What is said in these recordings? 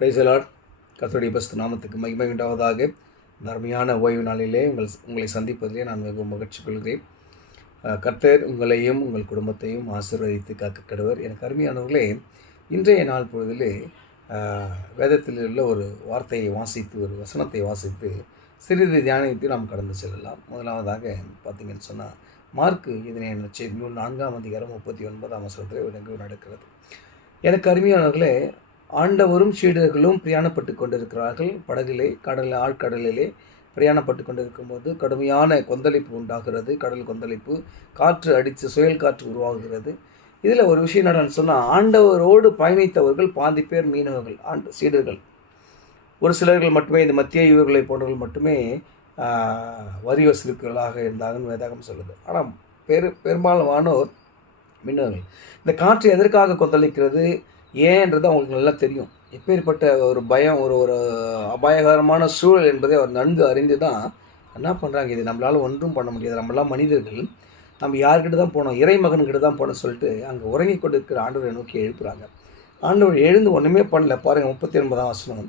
Praise the Lord. கர்த்தருடைய பரிசுத்த நாமத்துக்கு மகிமை உண்டாவதாக. இந்த அருமையான ஓய்வு நாளிலே உங்களை சந்திப்பதிலே நான் மிகவும் மகிழ்ச்சி கொள்கிறேன். கர்த்தர் உங்களையும் உங்கள் குடும்பத்தையும் ஆசீர்வதித்து காக்க கடவர். எனக்கு அருமையானவர்களே, இன்றைய நாள் பொழுதிலே வேதத்தில் உள்ள ஒரு வார்த்தையை வாசித்து, ஒரு வசனத்தை வாசித்து சிறிது தியானித்து நாம் கடந்து செல்லலாம். முதலாவதாக பார்த்தீங்கன்னு சொன்னால், மார்க்கு இதனை நற்செய்தி 4:39 இடங்கள் நடக்கிறது. எனக்கு அருமையானவர்களே, ஆண்டவரும் சீடர்களும் பிரயாணப்பட்டு கொண்டிருக்கிறார்கள். படகிலே ஆழ்கடலிலே பிரயாணப்பட்டு கொண்டிருக்கும்போது கடுமையான கொந்தளிப்பு உண்டாகிறது. கடல் கொந்தளிப்பு, காற்று அடித்து சுயல் காற்று உருவாகுகிறது. இதில் ஒரு விஷயம் என்னன்னு சொன்னால், ஆண்டவரோடு பயணித்தவர்கள் பாதி பேர் மீனவர்கள், சீடர்கள். ஒரு சிலர்கள் மட்டுமே, இந்த மத்திய இவர்களை போன்றவர்கள் மட்டுமே வரி வசூலுக்களாக இருந்தாங்கன்னு வேதாகம் சொல்லுது. ஆனால் பெரும்பாலானோர் மீனவர்கள். இந்த காற்று எதற்காக கொந்தளிக்கிறது, ஏன்றது அவங்களுக்கு நல்லா தெரியும். எப்பேற்பட்ட ஒரு பயம், ஒரு அபாயகரமான சூழல் என்பதை அவர் நன்கு அறிந்து தான் என்ன பண்ணுறாங்க, இது நம்மளால் ஒன்றும் பண்ண முடியாது, நம்மளாம் மனிதர்கள், நம்ம யார்கிட்ட தான் போனோம், இறைமகன்கிட்ட தான் போனோம் சொல்லிட்டு அங்கே உறங்கி கொண்டு இருக்கிற ஆண்டவரை நோக்கி எழுப்புறாங்க. ஆண்டவர் எழுந்து ஒன்றுமே பண்ணல. பாருங்கள், 39ஆம் வசனம்,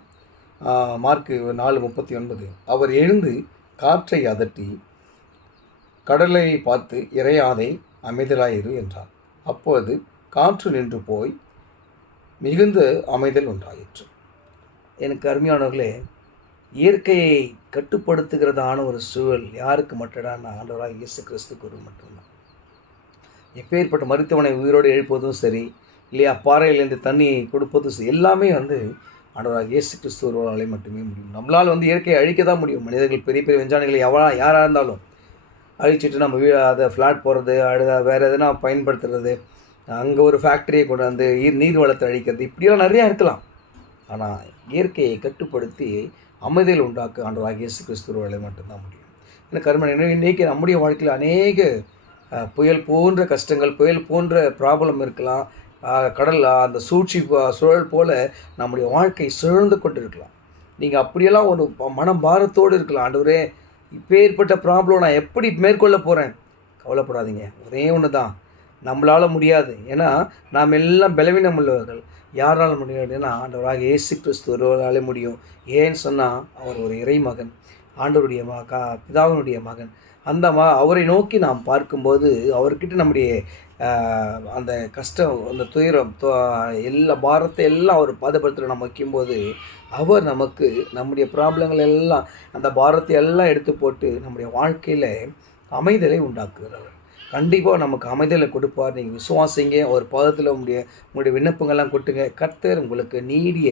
மார்க்கு 4:39. அவர் எழுந்து காற்றை அதட்டி கடலை பார்த்து, இறையாதே, அமைதலாயிரு என்றார். அப்போது காற்று நின்று போய் மிகுந்த அமைதல் உண்டாயிற்று. எனக்கு அருமையானவர்களே, இயற்கையை கட்டுப்படுத்துகிறதான ஒரு சூழல் யாருக்கு மட்டும்தான்? ஆண்டவராக இயேசு கிறிஸ்துக்கு ஒரு மட்டும்தான். எப்பேற்பட்ட மருத்துவனை உயிரோடு எழுப்புவதும் சரி, இல்லையா, பாறையிலேருந்து தண்ணி கொடுப்பதும் சரி, எல்லாமே ஆண்டவராக இயேசு கிறிஸ்துவராலே மட்டுமே முடியும். நம்மளால் இயற்கையை அழிக்க தான் முடியும். மனிதர்கள் பெரிய பெரிய விஞ்ஞானிகள் யாராக இருந்தாலும் அழிச்சிட்டு நம்ம அதை ஃப்ளாட் போடுறது, வேறு எதுனா பயன்படுத்துறது, அங்கே ஒரு ஃபேக்ட்ரியை கொண்டு வந்து நீர் வளத்தை அழிக்கிறது, இப்படியெல்லாம் நிறையா இருக்கலாம். ஆனால் இயற்கையை கட்டுப்படுத்தி அமைதியில் உண்டாக்க ஆண்டவராகிய இயேசு கிறிஸ்துவாலே மட்டும்தான் முடியும். எனக்கு அருமையான, இன்றைக்கி நம்முடைய வாழ்க்கையில் அநேக புயல் போன்ற கஷ்டங்கள், புயல் போன்ற ப்ராப்ளம் இருக்கலாம். கடல் அந்த சுழல் போல் நம்முடைய வாழ்க்கை சுழந்து கொண்டு இருக்கலாம். நீங்கள் அப்படியெல்லாம் ஒரு மனம் பாரத்தோடு இருக்கலாம். ஆண்டவரே, இப்பேற்பட்ட ப்ராப்ளம் நான் எப்படி மேற்கொள்ள போகிறேன்? கவலைப்படாதீங்க, ஒரே ஒன்று தான், நம்மளால் முடியாது. ஏன்னா நாம் எல்லாம் பலவீனம் உள்ளவர்கள். யாரால் முடியாதுன்னா ஆண்டவராக இயேசு கிறிஸ்துவராலே முடியும். ஏன்னு சொன்னால், அவர் ஒரு இறைமகன், ஆண்டவருடைய பிதாவினுடைய மகன். அந்த அவரை நோக்கி நாம் பார்க்கும்போது, அவர்கிட்ட நம்முடைய அந்த கஷ்டம், அந்த துயரம், எல்லா பாரத்தை எல்லாம் அவர் பாதப்படுத்துகிற நம்ம வைக்கும்போது, அவர் நமக்கு நம்முடைய ப்ராப்ளங்கள் எல்லாம், அந்த பாரத்தை எல்லாம் எடுத்து போட்டு நம்முடைய வாழ்க்கையில் அமைதலை உண்டாக்குகிறார். கண்டிப்பாக நமக்கு அமைதலை கொடுப்பார். நீங்கள் விசுவாசிங்க, ஒரு பாதத்தில் உங்களுடைய விண்ணப்பங்கள்லாம் கொட்டுங்க. கர்த்தர் உங்களுக்கு நீடிய